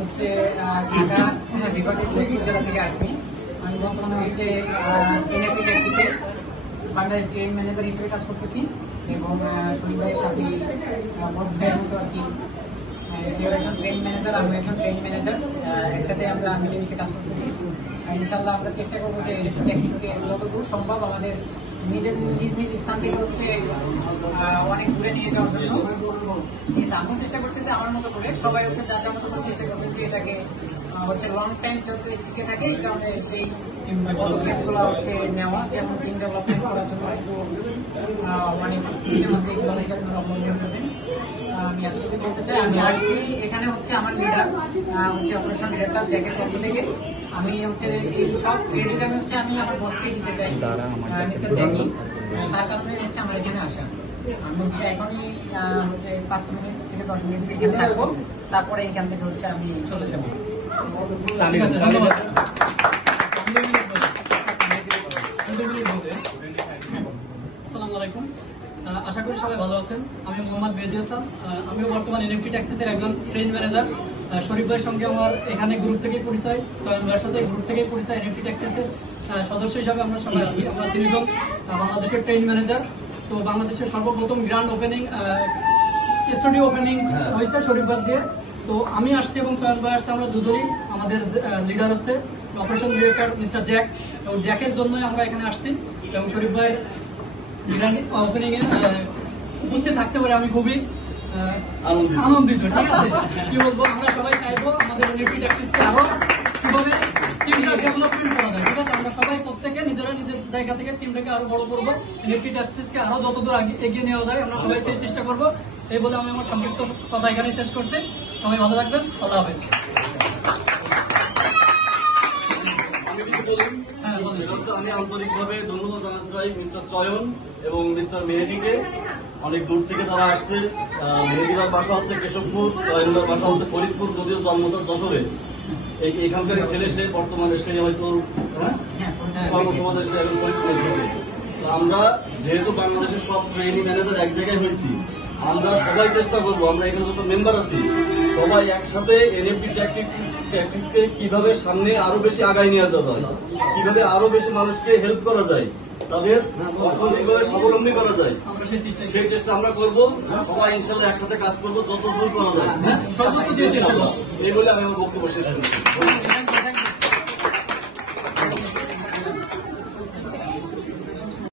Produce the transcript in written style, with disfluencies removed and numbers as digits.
হচ্ছে ঢাকা বিভাগের লক্ষ্মীপুর জেলা থেকে আসছি। আমি বর্তমানে হচ্ছে এনএফপি ট্যাক্সিতে বাংলাদেশ ট্রেন ম্যানেজার হিসেবে কাজ করতেছি এবং শরীর ভাইয়ের সাথে বড় ভাইয়ের মতো আর কি। সেও একজন ট্রেন ম্যানেজার, আমি একজন ট্রেন ম্যানেজার, একসাথে আমরা মিলেমিশে কাজ করতেছি। ইনশাল্লাহ আমরা চেষ্টা করবো যে এনএফপি ট্যাক্সিকে যতদূর সম্ভব আমাদের নিজ নিজ স্থান থেকে হচ্ছে অনেক দূরে নিয়ে যাওয়ার জন্য। ঠিক আছে, আমিও চেষ্টা করছি যে আমার মতো করে সবাই হচ্ছে যার যার মতো করে চেষ্টা করবেন যে এটাকে হচ্ছে লং টাইম যাতে টিকে থাকে, এই কারণে সেই পদক্ষেপগুলো হচ্ছে নেওয়া, যেমন টিম ডেভেলপমেন্ট করার জন্য কিছু অনেক সিস্টেম আছে, এগুলো অবলম্বন করবেন। আমি এতটুকু বলতে চাই, আমি আসছি এখানে হচ্ছে আমার লিডার হচ্ছে অপারেশন ডিরেক্টর জ্যাকের পক্ষ থেকে। আমি হচ্ছে এই সব ক্রেডিট আমি হচ্ছে আমি আমার বসকে দিতে চাই, মিস্টার জ্যাকি। তার কারণে হচ্ছে আমার এখানে আসা। আমি হচ্ছে এখনই হচ্ছে 5 মিনিট থেকে 10 মিনিট এখানে থাকবো, তারপরে এখান থেকে হচ্ছে আমি চলে যাবো। আসসালামু আলাইকুম, আশা করি সবাই ভালো আছেন। আমি মোহাম্মদ মেহেদী হাসান, আমিও বর্তমান এনএফটি ট্যাক্সিসের একজন ট্রেন ম্যানেজার। শরীফ ভাইয়ের সঙ্গে আমার এখানে গ্রুপ থেকে পরিচয়, চয়ন ভাইয়ের সাথে গ্রুপ থেকে পরিচয়। এনএফটি ট্যাক্সিসের সদস্য হিসাবে আমরা সবাই আছি। আমরা 3 জন বাংলাদেশের ট্রেন ম্যানেজার। তো বাংলাদেশের সর্বপ্রথম গ্র্যান্ড ওপেনিং স্টুডিও ওপেনিং হয়েছে শরীফ ভাই দিয়ে। তো আমি আসছি এবং চয়ন ভাই আসছে, আমরা দুজনই। আমাদের লিডার হচ্ছে অপারেশন ডিরেক্টর মিস্টার জ্যাক, এবং জ্যাকের জন্যই আমরা এখানে আসছি। এবং শরীফ ভাইয়ের ওপেনিং এ উপস্থিত থাকতে পারে আমি খুবই আনন্দিত। ঠিক আছে, কি বলবো, আমরা সবাই চাইবো আমাদের এনএফটি ট্যাক্সিসকে আরো কিভাবে টিমটা ডেভেলপমেন্ট করা যায়। ঠিক আছে, আমরা সবাই প্রত্যেকে নিজেরা নিজের জায়গা থেকে টিমটাকে আরো বড় করবো, এনএফটি ট্যাক্সিসকে আরো যতদূর এগিয়ে নেওয়া যায় আমরা সবাই চেষ্টা করবো। এই বলে আমি আমার সংক্ষিপ্ত কথা এখানে শেষ করছি। সবাই ভালো থাকবেন, আল্লাহ হাফেজ। আমি আন্তরিকভাবে ধন্যবাদ জানাতে চাই মিস্টার চয়ন এবং মিস্টার মেহেদীকে। অনেক দূর থেকে তারা আসছে। মেহেদীর বাসা হচ্ছে কেশবপুর, চয়নদার বাসা হচ্ছে ফরিদপুর, যদিও জন্মটা যশোরে। এখানকার ছেলে, সে বর্তমানে সে হয়তো কর্মসমাজে সে এখন ফরিদপুর থেকে। আমরা যেহেতু বাংলাদেশের সব ট্রেনিং ম্যানেজার এক জায়গায় হয়েছি, আমরা সবাই চেষ্টা করবো, আমরা এখানে যত মেম্বার আছি সবাই একসাথে এনএফটি ট্যাক্টিক্সকে কিভাবে সামনে আরো বেশি আগায় নিয়ে যাওয়া যায়, কিভাবে আরো বেশি মানুষকে হেল্প করা যায়, তাদের অর্থনৈতিকভাবে স্বাবলম্বী করা যায়, সেই চেষ্টা আমরা করবো। সবাই ইনশাল্লাহ একসাথে কাজ করবো যত দূর করা যায়। এই বলে আমি আমার বক্তব্য শেষ করছি।